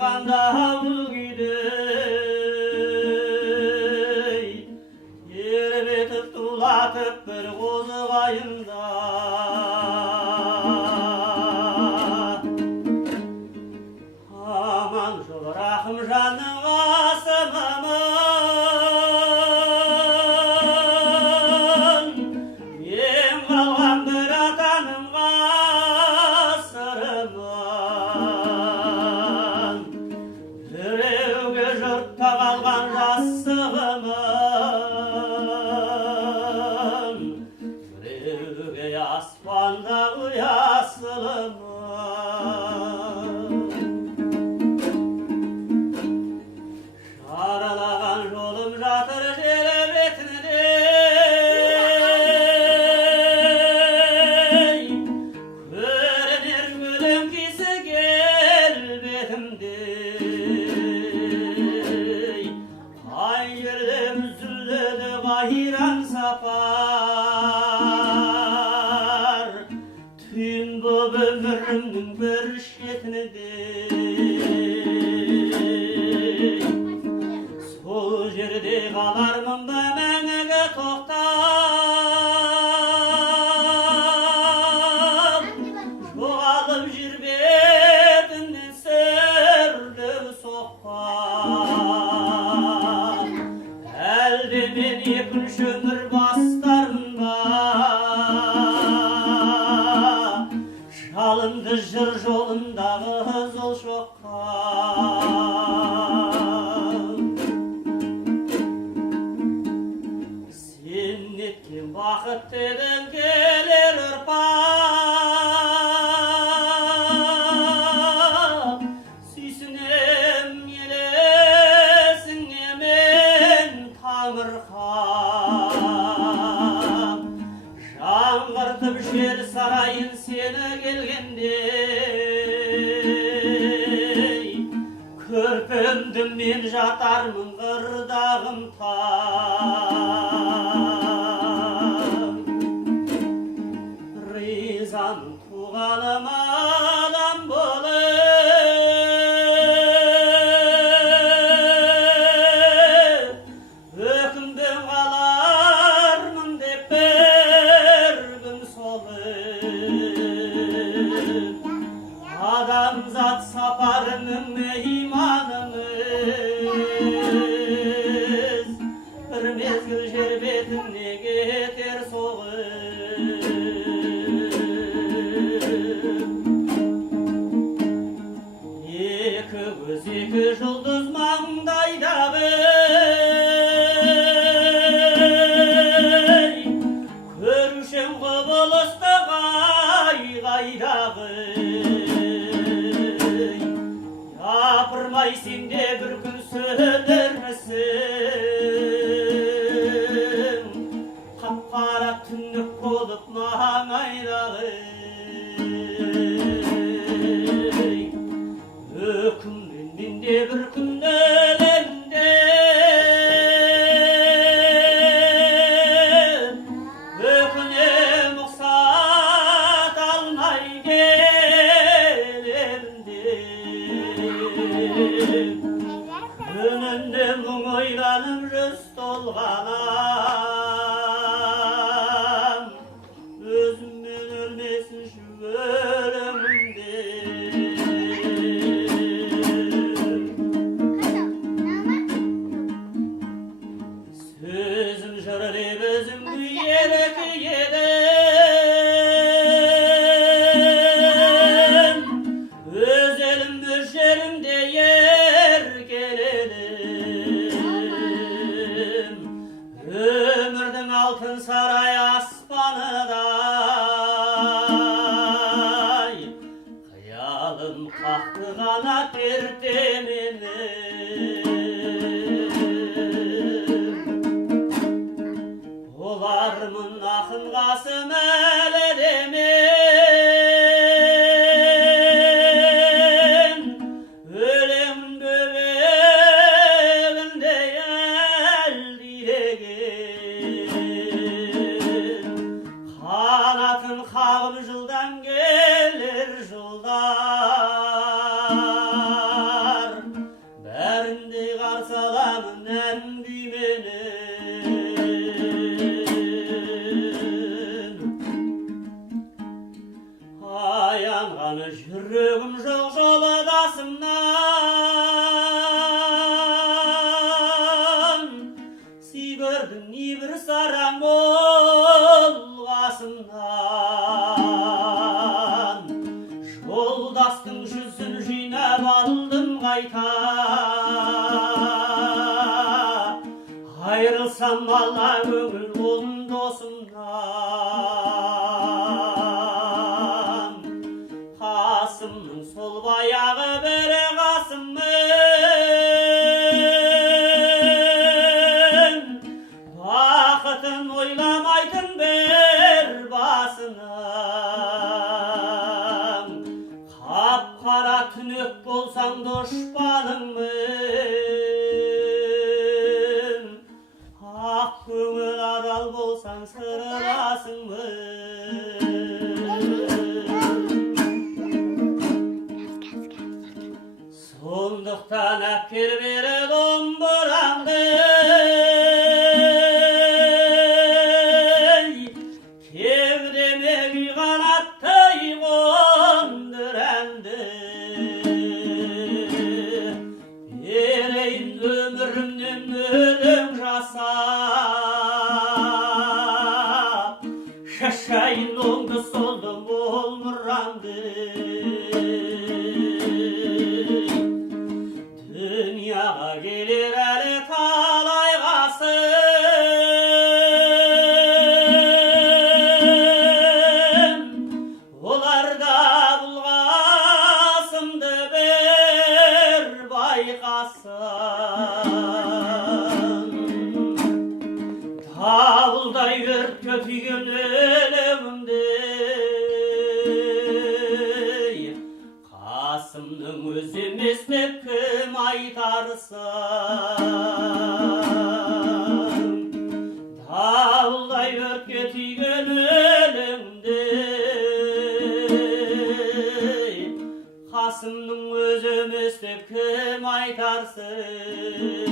шаққанда үлгидей ербетіп тулатып бір қозыбайында аман жол рахым жаның асымамын мен қалған бір атаным ғасырымын біреуге жұртта қалған жасығымын біреуге аспанда ұясылымын жаралаған жолым жатыр жер бетінде көрінер көлеңкесі келбетімде қай жерде үзіледі қайран сапар түйін боп өмірімнің бір шетінде сол жерде қалармын ба мәңгі тоқтап жоғалып жер бетінен сүрлеу соқпақ әлде мен екінші өмір бастармын ба жалынды жыр жолындағы жол шоққа сен неткен бақытты едің келер ұрпақ сүйсінем елесіңе мен таңырқап жаңғыртып жер сарайын сені келгенде көрпемді мен жатармын қырдағым таң ризамын туғаныма адам болып өкінбен қалармын деп бір күн солып адамзат сапарының мейманымыз бір мезгіл жер бетіне кетер соғып екі көз екі жұлдыз маңдайдағы көрушем құбылысты қайдағы япырмай сен де бір күн сөнермісің қап-қара түнек болып маңайдағы өкіммен мен де бір күн өлемде өкінем ұқсат алмай келемде үнінде мұң ойланып жүз толғанам өзіммен өлмесінші өлімде сөзім жыр деп өзімді ерік едім өз елім өз жерімде еркеледім Ayrılsam valla ömür olun dostumdan. Kasım'ın sol bayağı bere Kasım'ın vakıtın oylamaydın berbasına. Kapkara tünük bolsan düşmanımın, ak köngül aral bolsan sırılasın. Sonduktan akir bere domburamdı, kevdeme bir kanattay kondurandı. Vereyin ömrümden ölüm rasap, şaşayın ondu soldum olmurandı. Dünyaya gelir eli talay Kasım, olar da bulgasımdı bir bay Kasım. Davulda yurt kötü gönlümdü, Kasım'ın özüm istep kim aytarsın. Davulda yurt kötü gönlümdü, Kasım'ın özüm istep kim aytarsın.